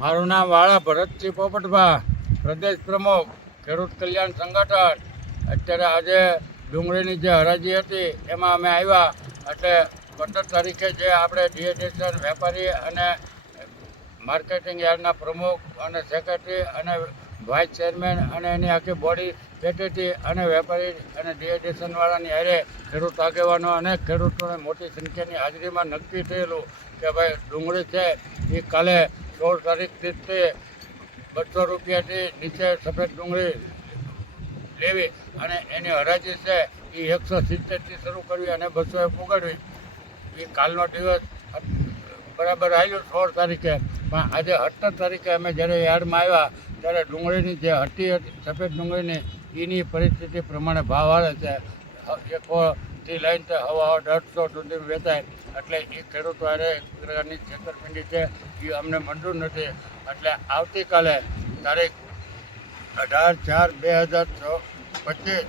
મારું નામ વાળા ભરતસિંહ પોપટભા, પ્રદેશ પ્રમુખ, ખેડૂત કલ્યાણ સંગઠન. અત્યારે આજે ડુંગળીની જે હરાજી હતી, એમાં અમે આવ્યા. એટલે પંદર તારીખે જે આપણે ડીએડેશન વેપારી અને માર્કેટિંગ યાર્ડના પ્રમુખ અને સેક્રેટરી અને વાઇસ ચેરમેન અને એની આખી બોડી હતી અને વેપારી અને ડીએડિશનવાળાની હારે ખેડૂત આગેવાનો અને ખેડૂતોને મોટી સંખ્યાની હાજરીમાં નક્કી થયેલું કે ભાઈ ડુંગળી છે એ કાલે સોળ તારીખથી તે બસો રૂપિયાથી નીચે સફેદ ડુંગળી લેવી અને એની હરાજી છે એ એકસો સિત્તેરથી શરૂ કરવી અને બસોએ પુગાડવી એ કાલનો દિવસ બરાબર આવ્યો સોળ તારીખે. પણ આજે સત્તર તારીખે અમે જ્યારે યાર્ડમાં આવ્યા, ત્યારે ડુંગળીની જે હટી હતી, સફેદ ડુંગળીની, એની પરિસ્થિતિ પ્રમાણે ભાવ આવે છે. એકોથી લઈને તે હવા દોઢસો સુધી વેચાય. એટલે એ ખેડૂતો અરે પ્રકારની છેતરપિંડી છે, એ અમને મંજૂર નથી. એટલે આવતીકાલે તારીખ અઢાર ચાર બે હજાર પચીસ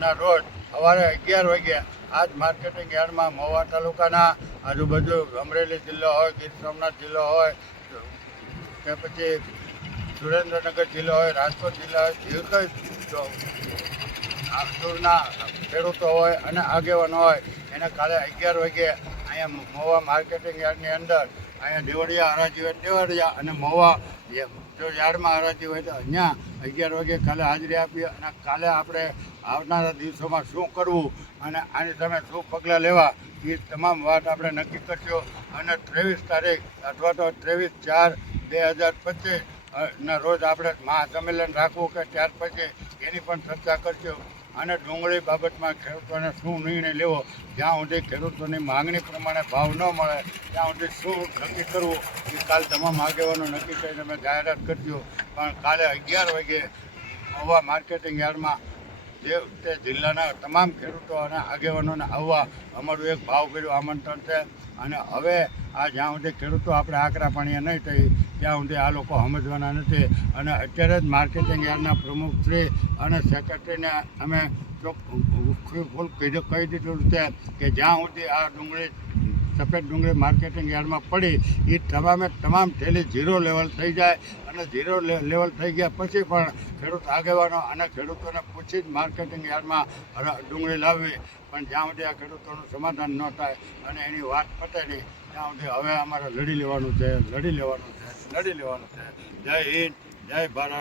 ના રોજ સવારે અગિયાર વાગ્યા આજ માર્કેટિંગ યાર્ડમાં મહુવા તાલુકાના આજુબાજુ અમરેલી જિલ્લો હોય, ગીર સોમનાથ જિલ્લો હોય, કે પછી સુરેન્દ્રનગર જિલ્લો હોય, રાજકોટ જિલ્લા હોય જે કંઈ જો દૂરના ખેડૂતો હોય અને આગેવાનો હોય, એને કાલે અગિયાર વાગે અહીંયા મહુવા માર્કેટિંગ યાર્ડની અંદર અહીંયા દેવળિયા, હરાજી હોય, દેવળિયા અને મહુવા જો યાર્ડમાં હરાજી હોય તો અહીંયા અગિયાર વાગે કાલે હાજરી આપીએ અને કાલે આપણે આવનારા દિવસોમાં શું કરવું અને આની સામે શું પગલાં લેવા એ તમામ વાત આપણે નક્કી કરશું અને ત્રેવીસ તારીખ અથવા તો ત્રેવીસ ચાર બે હજાર પચીસ ના રોજ આપણે મહાસંમેલન રાખવું કે ત્યાર પછી એની પણ ચર્ચા કરશું અને ડુંગળી બાબતમાં ખેડૂતોને શું નિર્ણય લેવો? જ્યાં સુધી ખેડૂતોની માંગણી પ્રમાણે ભાવ ન મળે, ત્યાં સુધી શું નક્કી કરવું? એ કાલ તમામ આગેવાનો નક્કી કરીને અમે જાહેરાત કરશું પણ કાલે અગિયાર વાગે મહુવા માર્કેટિંગ યાર્ડમાં જે તે જિલ્લાના તમામ ખેડૂતો અને આગેવાનોને આવવા અમારું એક ભાવભર્યું આમંત્રણ છે. અને હવે આ જ્યાં સુધી ખેડૂતો આપણે આકરા પાણીએ નહીં થઈ, ત્યાં સુધી આ લોકો સમજવાના નથી. અને અત્યારે જ માર્કેટિંગ યાર્ડના પ્રમુખશ્રી અને સેક્રેટરીને અમે ફૂલ કહી દીધું છે કે જ્યાં સુધી આ ડુંગળી સફેદ ડુંગળી માર્કેટિંગ યાર્ડમાં પડી એ તમામે તમામ થેલી ઝીરો લેવલ થઈ જાય અને ઝીરો લેવલ થઈ ગયા પછી પણ ખેડૂત આગેવાનો અને ખેડૂતોને પૂછી જ માર્કેટિંગ યાર્ડમાં ડુંગળી લાવવી. પણ જ્યાં સુધી આ ખેડૂતોનું સમાધાન ન થાય અને એની વાત પતે નહીં ત્યાં સુધી હવે અમારે લડી લેવાનું છે, લડી લેવાનું છે, લડી લેવાનું છે. જય હિન્દ, જય ભારત.